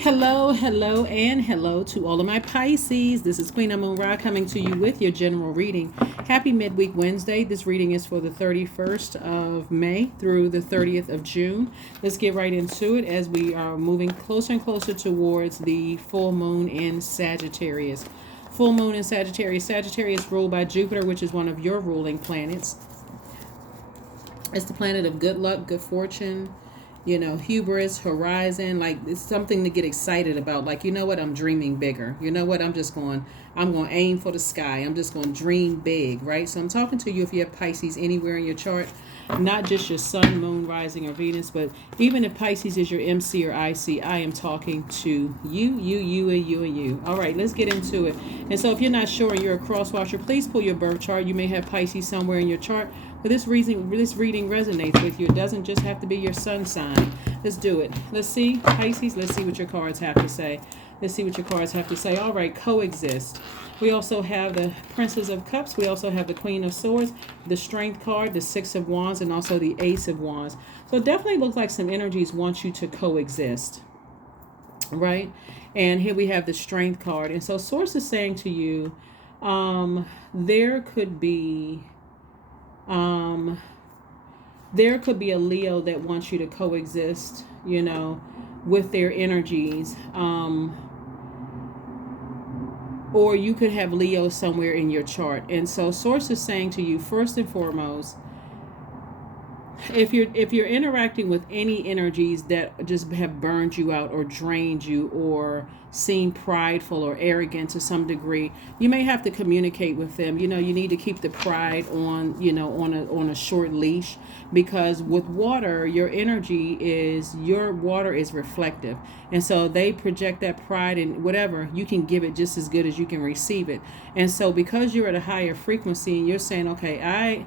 Hello, hello, and hello to all of my Pisces. This is Queen Amun Ra coming to you with your general reading. Happy midweek Wednesday. This reading is for the 31st of May through the 30th of June. Let's get right into it as we are moving closer and closer towards the full moon in Sagittarius. Full moon in Sagittarius. Sagittarius ruled by Jupiter, which is one of your ruling planets. It's the planet of good luck, good fortune, hubris, horizon. Like, it's something to get excited about. Like, you know what, I'm dreaming bigger. You know what, I'm going to aim for the sky. I'm just going to dream big, right? So I'm talking to you if you have Pisces anywhere in your chart, not just your sun, moon, rising, or Venus, but even if Pisces is your MC or IC, I am talking to you, and you. All right, let's get into it. And so if you're not sure and you're a cross watcher, please pull your birth chart. You may have Pisces somewhere in your chart, but this reading resonates with you. It doesn't just have to be your sun sign. Let's do it. Let's see, Pisces. Let's see what your cards have to say. All right, coexist. We also have the Princess of Cups. We also have the Queen of Swords, the Strength card, the Six of Wands, and also the Ace of Wands. So it definitely looks like some energies want you to coexist, right? And here we have the Strength card. And so Source is saying to you, there could be a Leo that wants you to coexist, with their energies. Or you could have Leo somewhere in your chart. And so Source is saying to you, first and foremost, if you're interacting with any energies that just have burned you out or drained you or seem prideful or arrogant to some degree, you may have to communicate with them. You need to keep the pride on a short leash, because with water, your water is reflective, and so they project that pride, and whatever you can give it just as good as you can receive it. And so because you're at a higher frequency and you're saying, okay,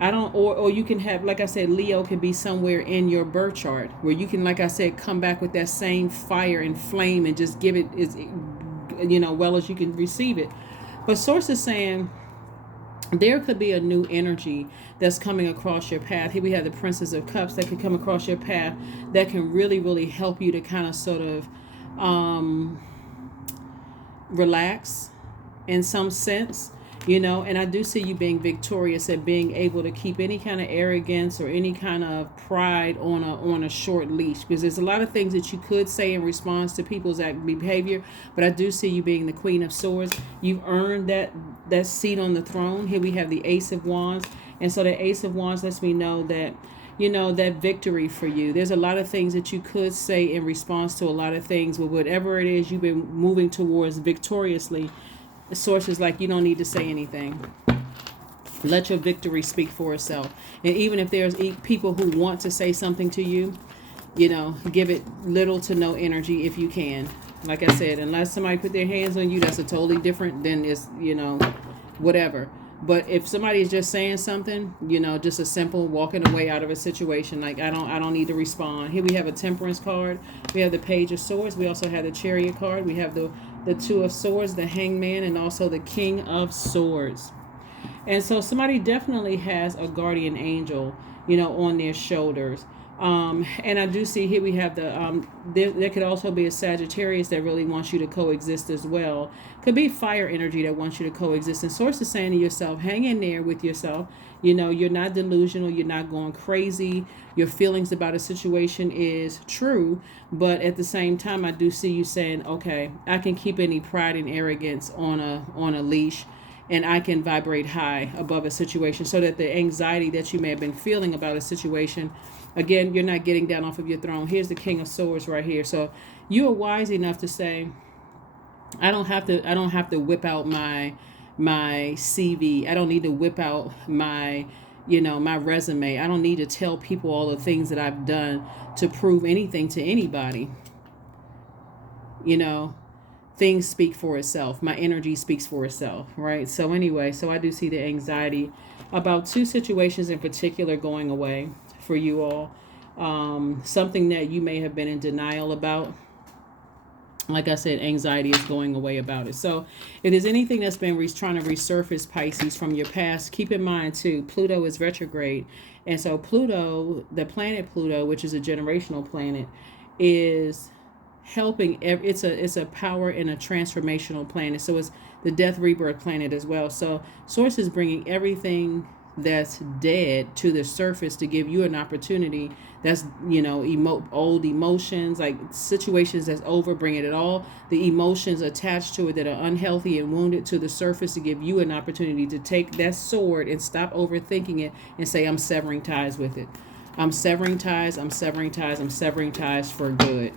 I don't, or you can have, like I said, Leo can be somewhere in your birth chart where you can, like I said, come back with that same fire and flame and just give it as, well as you can receive it. But Source is saying there could be a new energy that's coming across your path. Here we have the Princess of Cups that could come across your path that can really, really help you to kind of sort of relax in some sense. And I do see you being victorious at being able to keep any kind of arrogance or any kind of pride on a short leash, because there's a lot of things that you could say in response to people's behavior. But I do see you being the Queen of Swords. You've earned that seat on the throne. Here we have the Ace of Wands, and so the Ace of Wands lets me know that that victory for you. There's a lot of things that you could say in response to a lot of things, but whatever it is you've been moving towards victoriously, the Source is like, you don't need to say anything. Let your victory speak for itself. And even if there's people who want to say something to you, give it little to no energy if you can. Like I said, unless somebody put their hands on you, that's a totally different, then it's, whatever. But if somebody is just saying something, just a simple walking away out of a situation, like I don't need to respond. Here we have a Temperance card. We have the Page of Swords. We also have the Chariot card. We have the Two of Swords, the Hangman, and also the King of Swords. And so somebody definitely has a guardian angel, on their shoulders. And I do see here we have there could also be a Sagittarius that really wants you to coexist as well. Could be fire energy that wants you to coexist. And Source is saying to yourself, hang in there with yourself. You're not delusional. You're not going crazy. Your feelings about a situation is true. But at the same time, I do see you saying, okay, I can keep any pride and arrogance on a leash, and I can vibrate high above a situation, so that the anxiety that you may have been feeling about a situation, again, you're not getting down off of your throne. Here's the King of Swords right here. So you are wise enough to say, I don't have to whip out my CV. I don't need to whip out my resume. I don't need to tell people all the things that I've done to prove anything to anybody. Things speak for itself. My energy speaks for itself, right? So anyway, so I do see the anxiety about two situations in particular going away for you all. Something that you may have been in denial about. Like I said, anxiety is going away about it. So if there's anything that's been trying to resurface, Pisces, from your past, keep in mind too, Pluto is retrograde. And so Pluto, the planet Pluto, which is a generational planet, helping. It's a power and a transformational planet. So it's the death rebirth planet as well. So Source is bringing everything that's dead to the surface to give you an opportunity. That's, old emotions, like situations that's over, bringing it all, the emotions attached to it that are unhealthy and wounded, to the surface to give you an opportunity to take that sword and stop overthinking it and say, I'm severing ties with it. I'm severing ties, I'm severing ties, I'm severing ties for good.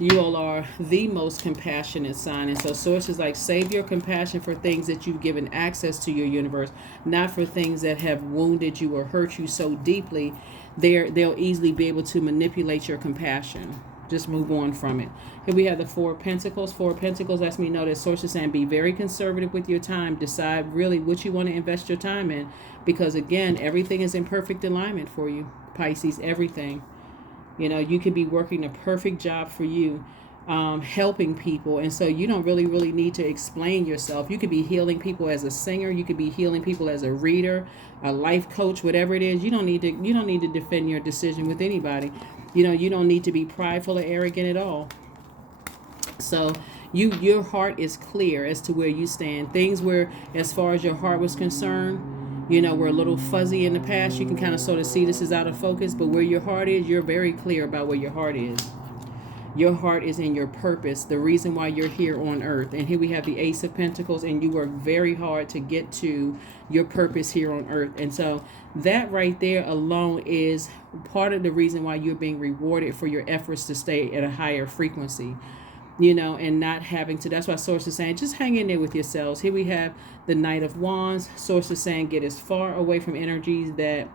You all are the most compassionate sign. And so Source is like, save your compassion for things that you've given access to your universe, not for things that have wounded you or hurt you so deeply. They'll easily be able to manipulate your compassion. Just move on from it. Here we have the Four of Pentacles. Four of Pentacles lets me know that Source is saying, be very conservative with your time. Decide really what you want to invest your time in. Because again, everything is in perfect alignment for you, Pisces, everything. You could be working a perfect job for you, helping people. And so you don't really need to explain yourself. You could be healing people as a singer. You could be healing people as a reader, a life coach, whatever it is. You don't need to defend your decision with anybody. You don't need to be prideful or arrogant at all. So your heart is clear as to where you stand. Things where, as far as your heart was concerned, were a little fuzzy in the past. You can kind of sort of see this is out of focus, but where your heart is, you're very clear about where your heart is. Your heart is in your purpose, the reason why you're here on earth. And here we have the Ace of Pentacles, and you work very hard to get to your purpose here on earth. And so that right there alone is part of the reason why you're being rewarded for your efforts to stay at a higher frequency. And not having to. That's why Source is saying, just hang in there with yourselves. Here we have the Knight of Wands. Source is saying, get as far away from energies that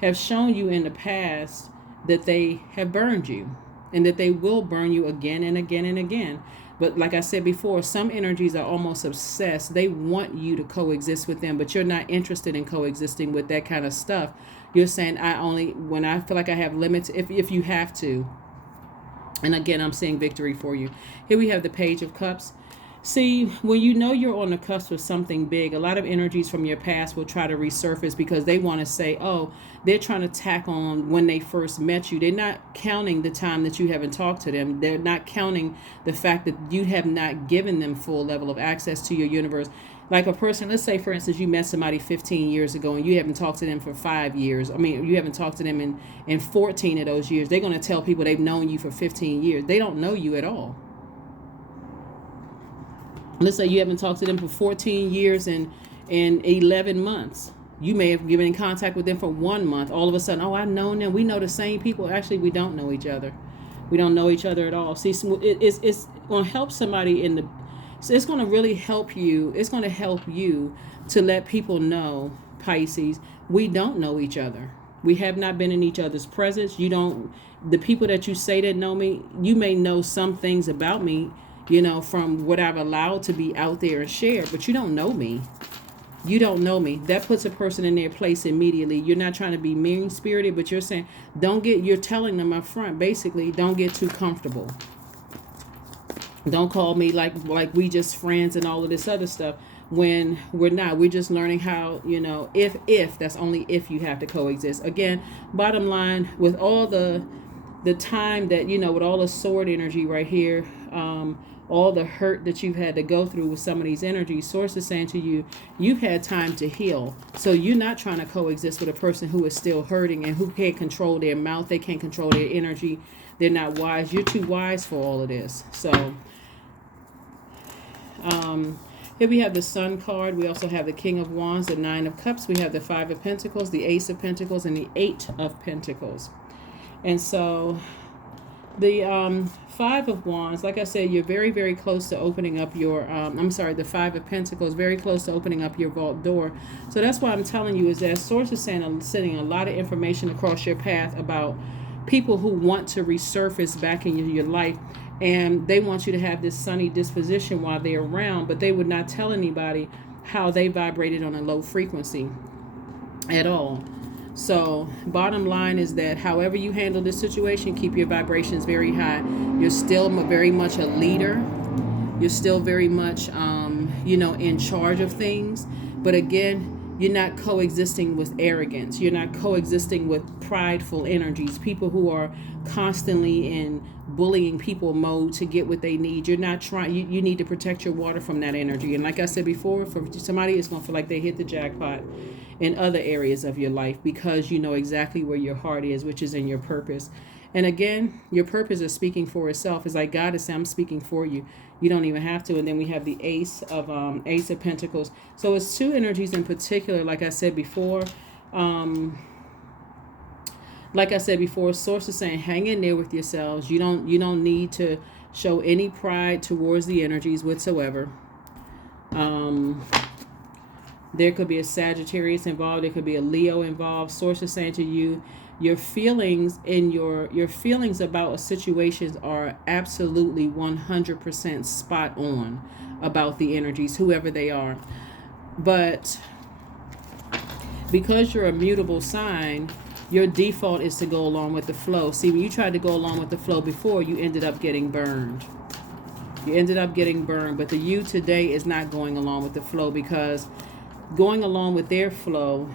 have shown you in the past that they have burned you, and that they will burn you again and again and again. But like I said before, some energies are almost obsessed. They want you to coexist with them, but you're not interested in coexisting with that kind of stuff. You're saying, when I feel like I have limits, if you have to. And again, I'm seeing victory for you. Here we have the Page of Cups. See, when you're on the cusp of something big, a lot of energies from your past will try to resurface because they want to say, oh, they're trying to tack on when they first met you. They're not counting the time that you haven't talked to them. They're not counting the fact that you have not given them full level of access to your universe. Like a person, let's say, for instance, you met somebody 15 years ago and you haven't talked to them for 5 years. You haven't talked to them in 14 of those years. They're going to tell people they've known you for 15 years. They don't know you at all. Let's say you haven't talked to them for 14 years and 11 months. You may have been in contact with them for 1 month. All of a sudden, oh, I've known them. We know the same people. Actually, we don't know each other. We don't know each other at all. See, it's going to help somebody so it's going to really help you. It's going to help you to let people know, Pisces, we don't know each other. We have not been in each other's presence. The people that you say that know me, you may know some things about me, from what I've allowed to be out there and share, but you don't know me. You don't know me. That puts a person in their place immediately. You're not trying to be mean-spirited, but you're saying, you're telling them up front, basically, don't get too comfortable. Don't call me like we just friends and all of this other stuff, when we're not. We're just learning how, if that's only if you have to coexist. Again, bottom line, with all the time that, with all the sword energy right here, all the hurt that you've had to go through with some of these energies, Source is saying to you, you've had time to heal. So you're not trying to coexist with a person who is still hurting and who can't control their mouth. They can't control their energy. They're not wise. You're too wise for all of this. So here we have the Sun card. We also have the King of Wands, the Nine of Cups. We have the Five of Pentacles, the Ace of Pentacles, and the Eight of Pentacles. And so the Five of Wands, like I said, you're very, very close to opening up your, the Five of Pentacles, very close to opening up your vault door. So that's why I'm telling you is that Source is sending a lot of information across your path about people who want to resurface back in your life. And they want you to have this sunny disposition while they're around, but they would not tell anybody how they vibrated on a low frequency at all. So bottom line is that however you handle this situation, keep your vibrations very high. You're still very much a leader. You're still very much, in charge of things. But again, you're not coexisting with arrogance. You're not coexisting with prideful energies, people who are constantly in bullying people mode to get what they need. You're not trying, you need to protect your water from that energy. And like I said before, for somebody, it's going to feel like they hit the jackpot in other areas of your life because you know exactly where your heart is, which is in your purpose. And again, your purpose is speaking for itself. It's like God is saying, I'm speaking for you. You don't even have to. And then we have the Ace of Pentacles. So it's two energies in particular, like I said before. Source is saying, hang in there with yourselves. You don't need to show any pride towards the energies whatsoever. There could be a Sagittarius involved. There could be a Leo involved. Source is saying to you, your feelings and your feelings about a situation are absolutely 100% spot on about the energies, whoever they are. But because you're a mutable sign, your default is to go along with the flow. See, when you tried to go along with the flow before, you ended up getting burned. But the you today is not going along with the flow, because going along with their flow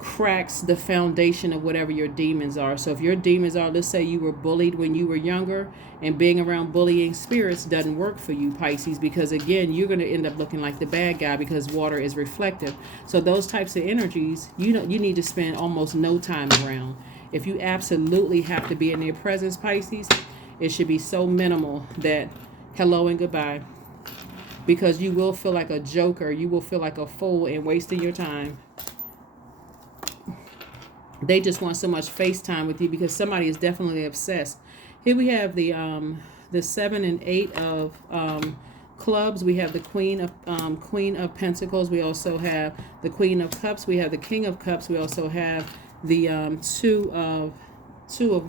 cracks the foundation of whatever your demons are. So if your demons are, let's say you were bullied when you were younger, and being around bullying spirits doesn't work for you, Pisces, because again, you're going to end up looking like the bad guy because water is reflective. So those types of energies, you need to spend almost no time around. If you absolutely have to be in their presence, Pisces, it should be so minimal that hello and goodbye, because you will feel like a joker. You will feel like a fool and wasting your time. They just want so much FaceTime with you because somebody is definitely obsessed. Here we have the 7 and 8 of clubs. We have the Queen of Pentacles. We also have the Queen of Cups. We have the King of Cups. We also have the Two of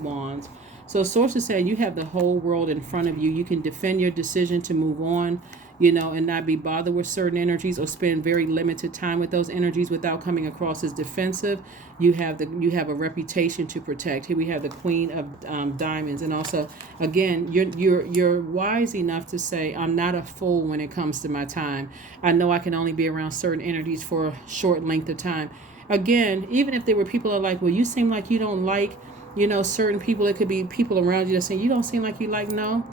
Wands. So sources say you have the whole world in front of you. You can defend your decision to move on, and not be bothered with certain energies, or spend very limited time with those energies without coming across as defensive. You have a reputation to protect. Here we have the Queen of Diamonds, and also, again, you're wise enough to say, I'm not a fool when it comes to my time. I know I can only be around certain energies for a short length of time. Again, even if there were people that are like, well, you seem like you don't like, certain people. It could be people around you that say, you don't seem like you like. No,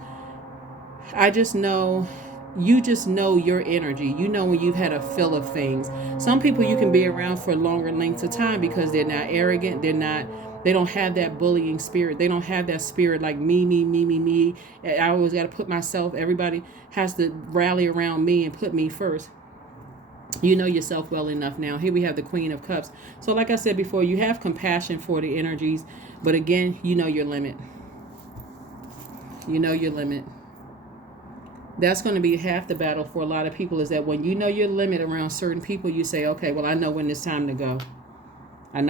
I just know. You just know your energy. You know when you've had a fill of things. Some people you can be around for longer lengths of time because they're not arrogant. They don't have that bullying spirit. They don't have that spirit like me. I always got to put myself. Everybody has to rally around me and put me first. You know yourself well enough now. Here we have the Queen of Cups. So like I said before, you have compassion for the energies. But again, you know your limit. That's going to be half the battle for a lot of people, is that when you know your limit around certain people, you say, okay, well, I know when it's time to go. I'm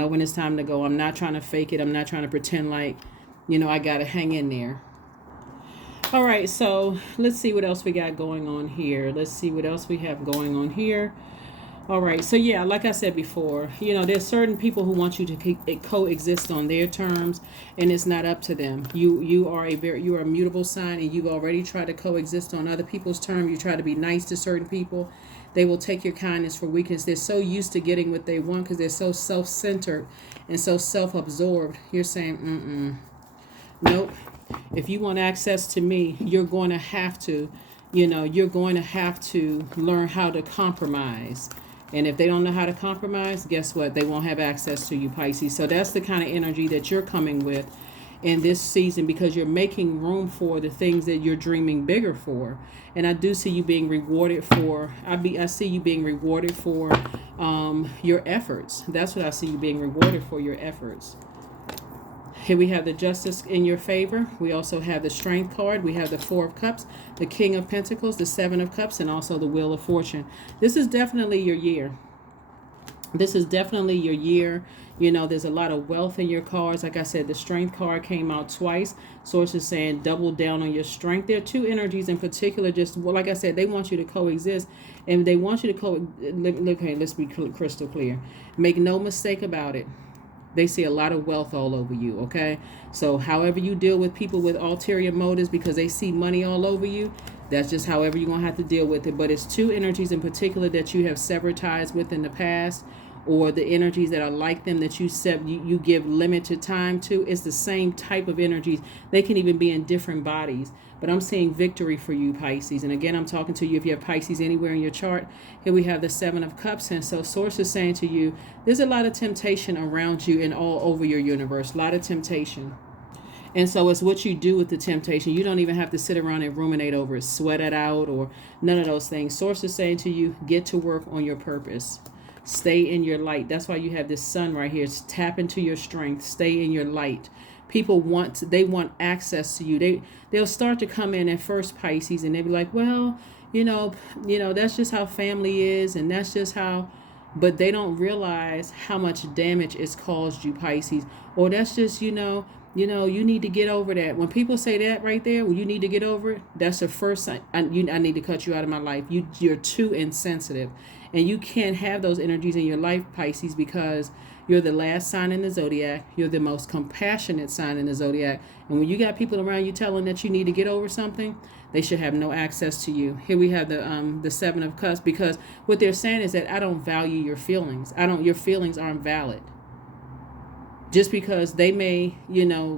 not trying to fake it. I'm not trying to pretend like, I got to hang in there. All right, so let's see what else we got going on here. All right, so yeah, like I said before, there's certain people who want you to coexist on their terms, and it's not up to them. You are a mutable sign, and you've already tried to coexist on other people's terms. You try to be nice to certain people. They will take your kindness for weakness. They're so used to getting what they want because they're so self-centered and so self-absorbed. You're saying, nope. If you want access to me, you're going to have to, learn how to compromise. And if they don't know how to compromise, guess what? They won't have access to you, Pisces. So that's the kind of energy that you're coming with in this season, because you're making room for the things that you're dreaming bigger for. And I do see you being rewarded for, I see you being rewarded for your efforts. That's what I see you being rewarded for, your efforts. Here we have the Justice in your favor. We also have the Strength card. We have the 4 of Cups, the King of Pentacles, the 7 of Cups, and also the Wheel of Fortune. This is definitely your year. There's a lot of wealth in your cards. Like I said, the Strength card came out twice. Sources saying double down on your strength. There are two energies in particular. Like I said, they want you to coexist. And they want you to let's be crystal clear. Make no mistake about it. They see a lot of wealth all over you, okay? So however you deal with people with ulterior motives because they see money all over you, that's just however you're going to have to deal with it. But it's two energies in particular that you have severed ties with in the past, or the energies that are like them that you give limited time to. It's the same type of energies. They can even be in different bodies. But I'm seeing victory for you, Pisces. And again, I'm talking to you if you have Pisces anywhere in your chart. Here we have the Seven of Cups. And so Source is saying to you, there's a lot of temptation around you and all over your universe. A lot of temptation. And so it's what you do with the temptation. You don't even have to sit around and ruminate over it, sweat it out, or none of those things. Source is saying to you, get to work on your purpose. Stay in your light. That's why you have this sun right here. Tap into your strength. Stay in your light. People want access to you. They'll start to come in at first, Pisces, and they'll be like, well, that's just how family is, and that's just how. But they don't realize how much damage it's caused you, Pisces. Or that's just, you need to get over that. When people say that right there, well, you need to get over it, that's the first sign. I need to cut you out of my life. You're too insensitive. And you can't have those energies in your life, Pisces, because you're the last sign in the Zodiac. You're the most compassionate sign in the Zodiac. And when you got people around you telling that you need to get over something, they should have no access to you. Here we have the Seven of Cups, because what they're saying is that I don't value your feelings. Your feelings aren't valid. Just because they may,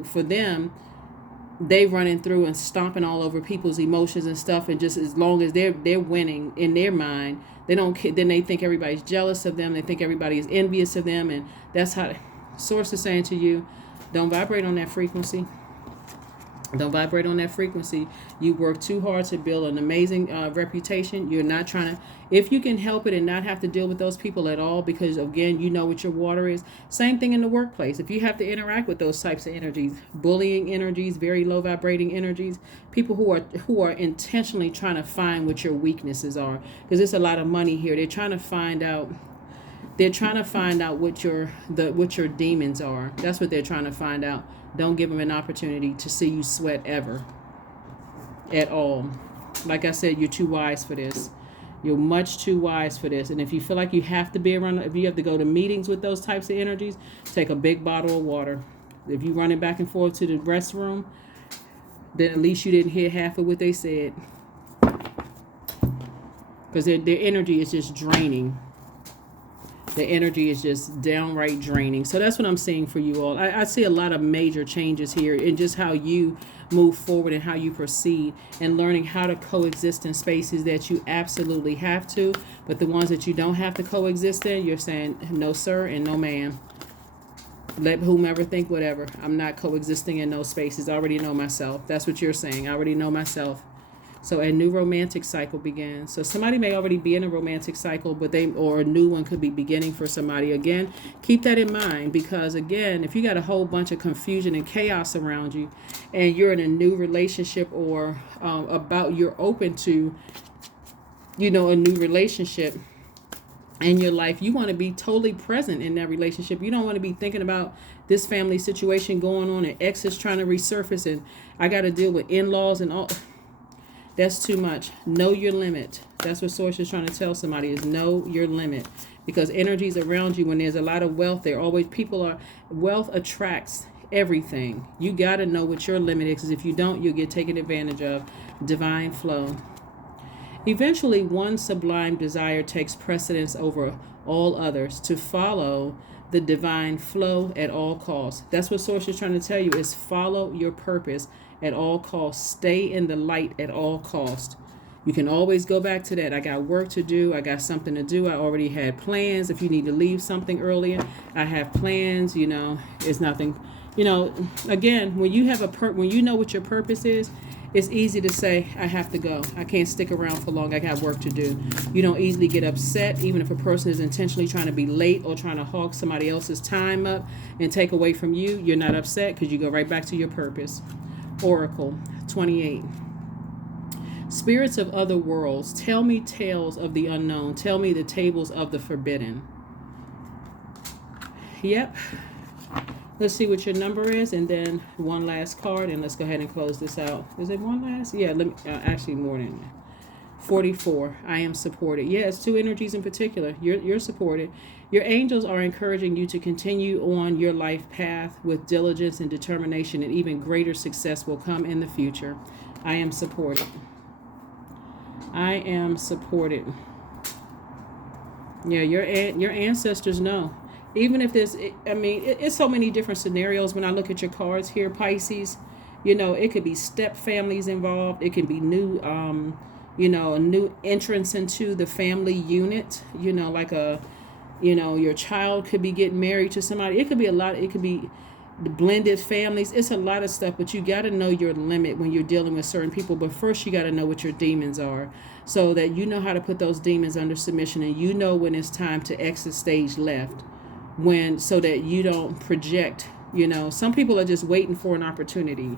for them, they running through and stomping all over people's emotions and stuff, and just as long as they're winning in their mind, they don't. Then they think everybody's jealous of them. They think everybody is envious of them, and that's how. Source is saying to you, don't vibrate on that frequency. Don't vibrate on that frequency. You work too hard to build an amazing reputation. You're not trying to, if you can help it and not have to deal with those people at all, because again, you know what your water is. Same thing in the workplace. If you have to interact with those types of energies, bullying energies, very low vibrating energies, people who are intentionally trying to find what your weaknesses are, because there's a lot of money here. They're trying to find out. They're trying to find out what your demons are. That's what they're trying to find out. Don't give them an opportunity to see you sweat ever. At all. Like I said, you're too wise for this. You're much too wise for this. And if you feel like you have to be around, if you have to go to meetings with those types of energies, take a big bottle of water. If you're running back and forth to the restroom, then at least you didn't hear half of what they said. Because their energy is just draining. The energy is just downright draining. So that's what I'm seeing for you all. I see a lot of major changes here in just how you move forward and how you proceed, and learning how to coexist in spaces that you absolutely have to. But the ones that you don't have to coexist in, you're saying no sir and no ma'am. Let whomever think whatever. I'm not coexisting in those spaces. I already know myself. That's what you're saying. I already know myself. So a new romantic cycle begins. So somebody may already be in a romantic cycle, or a new one could be beginning for somebody. Again, keep that in mind, because again, if you got a whole bunch of confusion and chaos around you, and you're in a new relationship, or you're open to, a new relationship in your life, you want to be totally present in that relationship. You don't want to be thinking about this family situation going on and exes trying to resurface, and I got to deal with in-laws and all. That's too much. Know your limit. That's what Source is trying to tell somebody, is know your limit. Because energies around you, when there's a lot of wealth, wealth attracts everything. You got to know what your limit is, because if you don't, you'll get taken advantage of. Divine flow. Eventually, one sublime desire takes precedence over all others, to follow the divine flow at all costs. That's what Source is trying to tell you, is follow your purpose at all costs. Stay in the light at all costs. You can always go back to that. I got work to do. I got something to do. I already had plans. If you need to leave something earlier, I have plans. It's nothing. Again, when you have when you know what your purpose is, it's easy to say, I have to go. I can't stick around for long. I got work to do. You don't easily get upset, even if a person is intentionally trying to be late or trying to hog somebody else's time up and take away from you. You're not upset, because you go right back to your purpose. Oracle 28. Spirits of other worlds, tell me tales of the unknown. Tell me the tables of the forbidden. Yep. Let's see what your number is, and then one last card, and let's go ahead and close this out. Is it one last? Yeah, let me actually more than that. 44. I am supported. Yeah, it's two energies in particular. You're supported. Your angels are encouraging you to continue on your life path with diligence and determination, and even greater success will come in the future. I am supported. I am supported. Yeah, your ancestors know. Even if there's, I mean, it's so many different scenarios. When I look at your cards here, Pisces, you know, it could be step families involved. It can be new, new entrance into the family unit. You know, like your child could be getting married to somebody. It could be a lot. It could be the blended families. It's a lot of stuff, but you got to know your limit when you're dealing with certain people. But first, you got to know what your demons are, so that you know how to put those demons under submission, and you know when it's time to exit stage left, so that you don't project. You know, some people are just waiting for an opportunity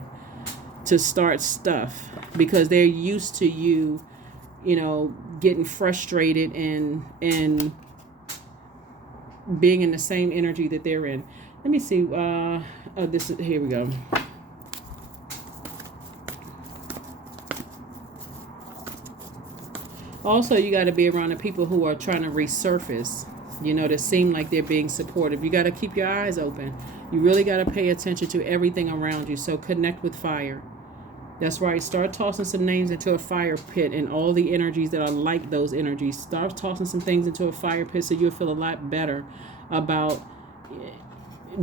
to start stuff because they're used to you, getting frustrated and being in the same energy that they're in. Let me see. Here we go. Also, you got to be around the people who are trying to resurface, that seem like they're being supportive. You got to keep your eyes open. You really got to pay attention to everything around you. So connect with fire. That's right. Start tossing some names into a fire pit, and all the energies that are like those energies. Start tossing some things into a fire pit so you'll feel a lot better about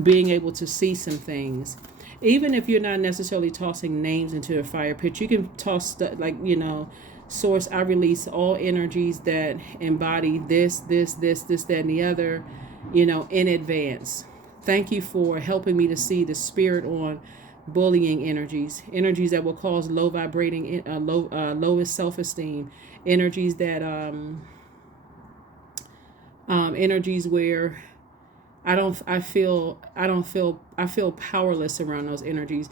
being able to see some things. Even if you're not necessarily tossing names into a fire pit, you can toss stuff like, source, I release all energies that embody this, that, and the other, in advance. Thank you for helping me to see the spirit on bullying energies that will cause low vibrating, lowest self-esteem, energies that, energies where I feel powerless around those energies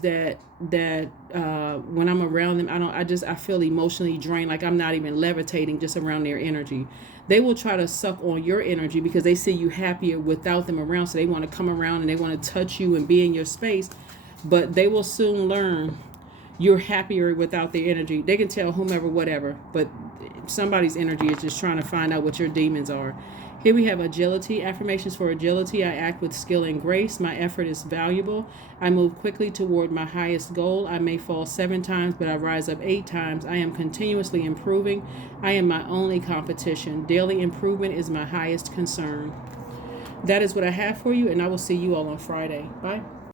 that when I'm around them, I feel emotionally drained, like I'm not even levitating just around their energy. They will try to suck on your energy because they see you happier without them around, so they want to come around and they want to touch you and be in your space, but they will soon learn you're happier without their energy. They can tell whomever, whatever, but somebody's energy is just trying to find out what your demons are. Here we have agility. Affirmations for agility. I act with skill and grace. My effort is valuable. I move quickly toward my highest goal. I may fall 7 times, but I rise up 8 times. I am continuously improving. I am my only competition. Daily improvement is my highest concern. That is what I have for you, and I will see you all on Friday. Bye.